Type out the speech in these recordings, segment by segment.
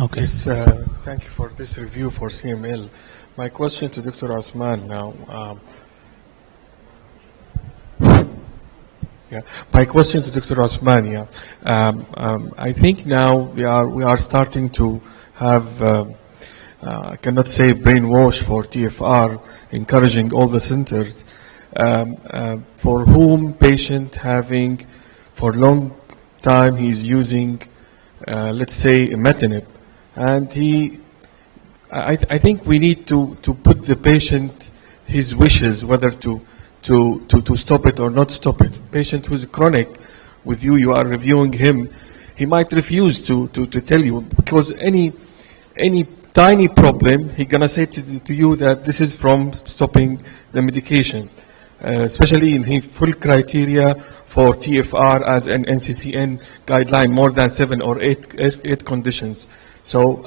Okay. Yes, thank you for this review for CML. My question to Dr. Osman now. My question to Dr. Osman. I think now we are starting to have. I cannot say brainwash for TFR, encouraging all the centers for whom patient having for long time he's using, let's say, imatinib, and I think we need to put the patient his wishes whether to stop it or not stop it. Patient who's chronic with you, you are reviewing him, he might refuse to tell you because any tiny problem, he's gonna say to you that this is from stopping the medication, especially in his full criteria for TFR as an NCCN guideline, more than 7 or 8 conditions. So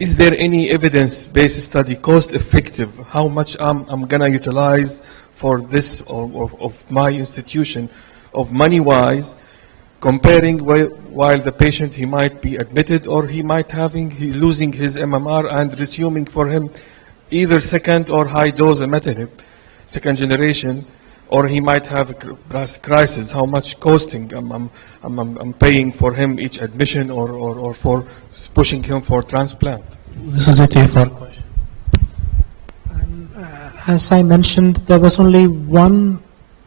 is there any evidence-based study, cost-effective, how much I'm gonna utilize for this of my institution, of money-wise, comparing while the patient he might be admitted or he might losing his MMR and resuming for him either second or high dose imatinib, second generation, or he might have a crisis. How much costing I'm paying for him each admission or for pushing him for transplant? This is a TFR question. As I mentioned, there was only one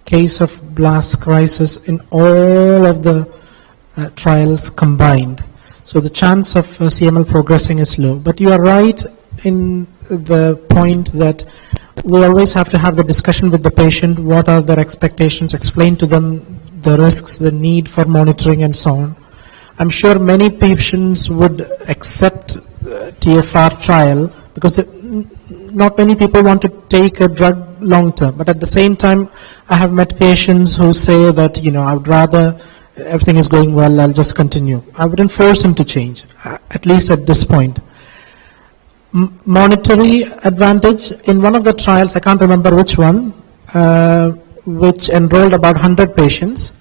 case of blast crisis in all of the trials combined. So the chance of CML progressing is low. But you are right in the point that we always have to have the discussion with the patient, what are their expectations, explain to them the risks, the need for monitoring and so on. I'm sure many patients would accept TFR trial because not many people want to take a drug long term, but at the same time, I have met patients who say that, I would rather, everything is going well, I'll just continue. I wouldn't force him to change, at least at this point. Monetary advantage, in one of the trials, I can't remember which one, which enrolled about 100 patients.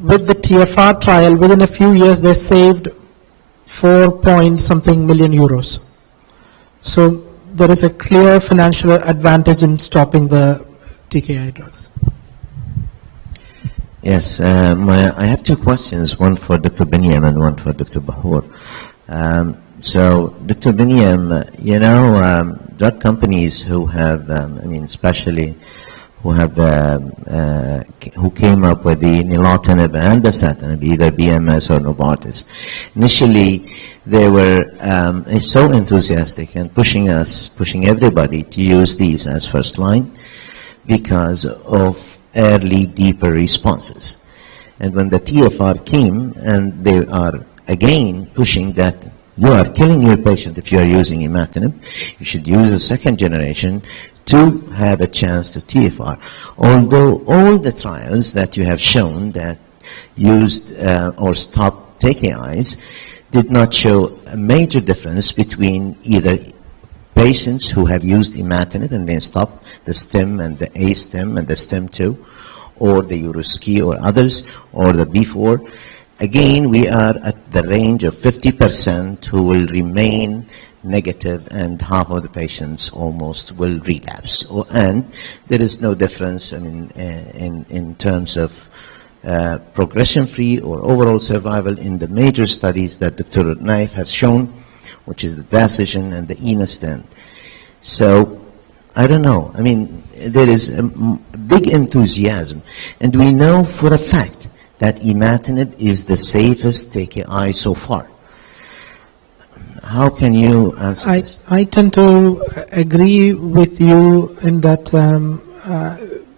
With the TFR trial, within a few years, they saved 4-point-something million euros. So there is a clear financial advantage in stopping the TKI drugs. Yes, I have two questions, one for Dr. Binyam and one for Dr. Bahour. So, Dr. Binyam, drug companies who have, especially who have, who came up with the nilotinib and the dasatinib, either BMS or Novartis, initially they were so enthusiastic and pushing everybody to use these as first line because of early, deeper responses. And when the TFR came, and they are again pushing that you are killing your patient if you are using imatinib, you should use a second generation to have a chance to TFR. Although all the trials that you have shown that used or stopped TKIs did not show a major difference between either patients who have used imatinib and then stopped the STIM and the A-STIM and the STIM2, or the Euroski or others, or the B4. Again, we are at the range of 50% who will remain negative, and half of the patients almost will relapse. And there is no difference in terms of progression-free or overall survival in the major studies that Dr. Naif has shown, which is the Dasigen and the Enostent. So, I don't know. There is a big enthusiasm, and we know for a fact that imatinib is the safest TKI so far. How can you answer this? I tend to agree with you in that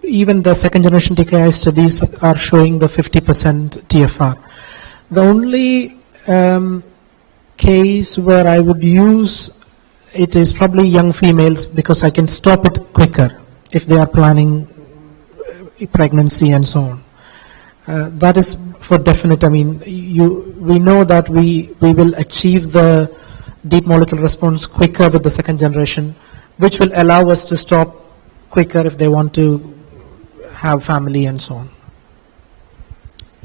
even the second generation TKI studies are showing the 50% TFR. The only case where I would use it is probably young females, because I can stop it quicker if they are planning pregnancy and so on. That is for definite. We know that we will achieve the deep molecular response quicker with the second generation, which will allow us to stop quicker if they want to have family and so on.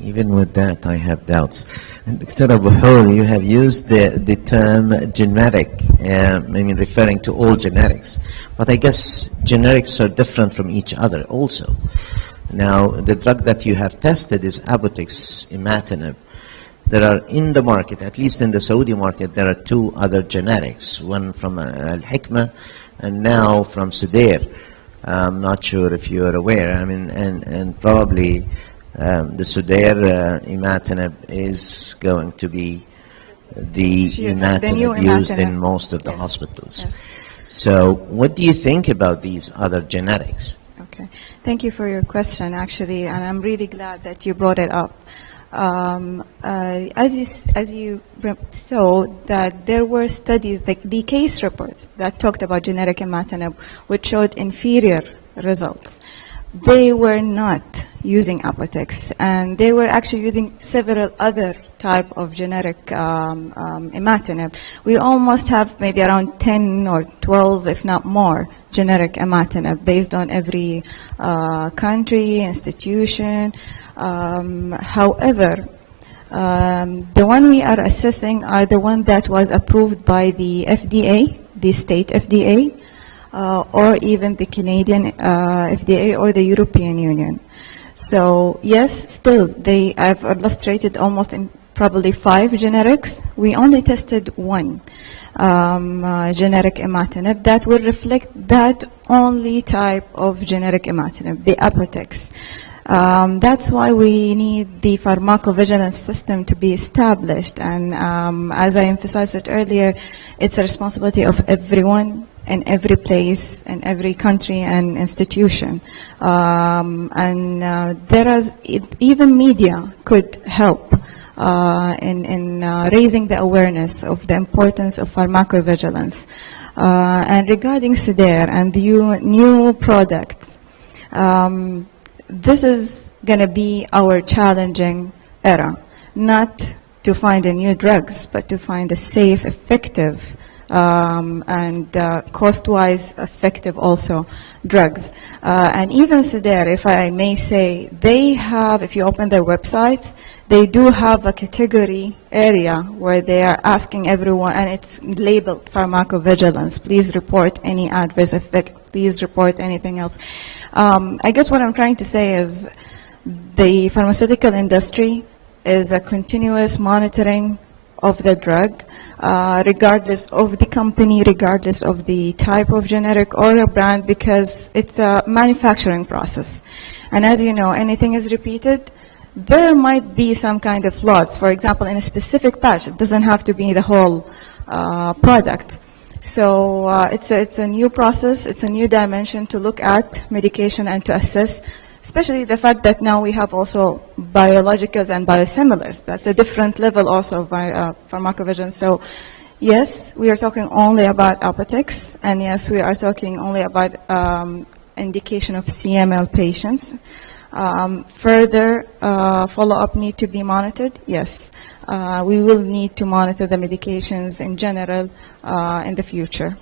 Even with that, I have doubts. And Dr. Abuhur, you have used the term generic, I mean referring to all generics. But I guess generics are different from each other also. Now, the drug that you have tested is Apotex imatinib. There are in the market, at least in the Saudi market, there are two other generics, one from Al-Hikmah and now from Sudair. I'm not sure if you are aware. I mean, and probably the Sudair imatinib is going to be the imatinib used in most of the hospitals. Yes. So what do you think about these other generics? Okay. Thank you for your question, actually, and I'm really glad that you brought it up. As you saw, that there were studies, like the case reports that talked about generic imatinib, which showed inferior results. They were not using Apotex, and they were actually using several other type of generic imatinib. We almost have maybe around 10 or 12, if not more, generic imatinib based on every country, institution. However, the one we are assessing are the one that was approved by the FDA, the state FDA, or even the Canadian FDA or the European Union. So yes, still they have illustrated almost in probably 5 generics. We only tested one generic imatinib that will reflect that only type of generic imatinib, the Apotex. That's why we need the pharmacovigilance system to be established, and as I emphasized it earlier, it's a responsibility of everyone in every place, in every country and institution. There is, even media could help in raising the awareness of the importance of pharmacovigilance. And regarding Sudair and the new products, this is going to be our challenging era, not to find a new drugs, but to find a safe, effective, and cost-wise effective also drugs. And even Sudair, if I may say, they have, if you open their websites, they do have a category area where they are asking everyone, and it's labeled pharmacovigilance. Please report any adverse effect. Please report anything else. I guess what I'm trying to say is the pharmaceutical industry is a continuous monitoring of the drug, regardless of the company, regardless of the type of generic or a brand, because it's a manufacturing process. And as you know, anything is repeated, there might be some kind of flaws. For example, in a specific batch, it doesn't have to be the whole product. So it's a new process, it's a new dimension to look at medication and to assess, especially the fact that now we have also biologicals and biosimilars. That's a different level also of pharmacovigilance. So yes, we are talking only about Apotex, and yes, we are talking only about indication of CML patients. Further follow-up need to be monitored, yes. We will need to monitor the medications in general in the future.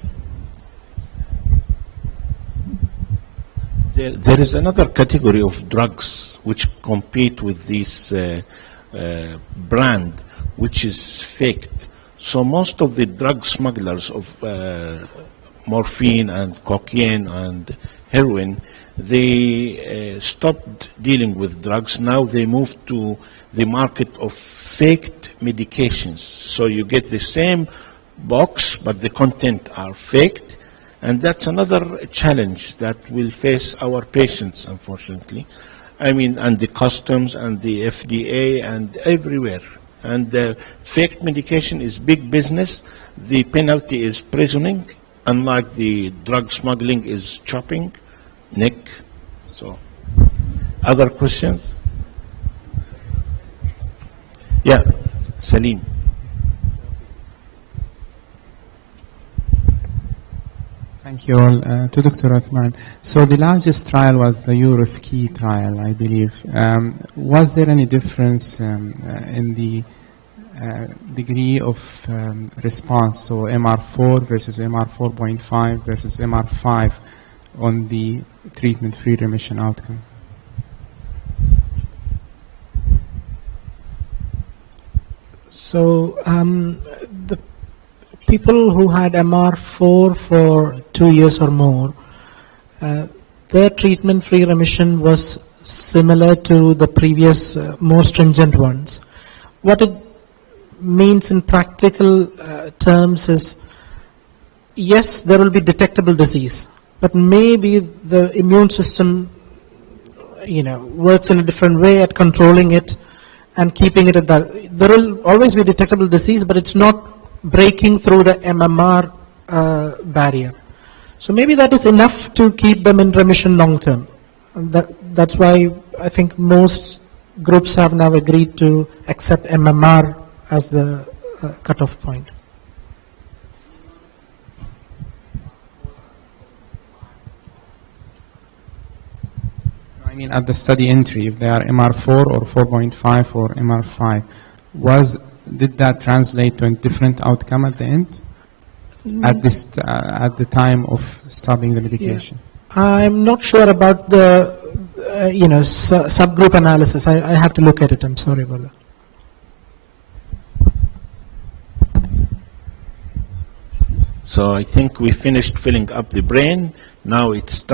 There is another category of drugs which compete with this brand, which is faked. So most of the drug smugglers of morphine and cocaine and heroin, they stopped dealing with drugs. Now they moved to the market of faked medications. So you get the same box, but the content are faked. And that's another challenge that will face our patients, unfortunately. I mean, and the customs and the FDA and everywhere. And the faked medication is big business. The penalty is prisoning, unlike the drug smuggling is chopping neck. So, other questions? Yeah, Salim. Thank you all. To Dr. Othman. So the largest trial was the Euroski trial, I believe. Was there any difference in the degree of response, so MR4 versus MR4.5 versus MR5 on the treatment-free remission outcome? So the people who had MR4 for 2 years or more, their treatment-free remission was similar to the previous more stringent ones. What it means in practical terms is, yes, there will be detectable disease, but maybe the immune system, works in a different way at controlling it and keeping it at that. There will always be detectable disease, but it's not breaking through the MMR barrier. So maybe that is enough to keep them in remission long term. That's why I think most groups have now agreed to accept MMR as the cutoff point. I mean, at the study entry, if they are MR4 or 4.5 or MR5, did that translate to a different outcome at the end? At the time of stopping the medication? Yeah. I'm not sure about the subgroup analysis. I have to look at it. I'm sorry about that. So I think we finished filling up the brain. Now it's time.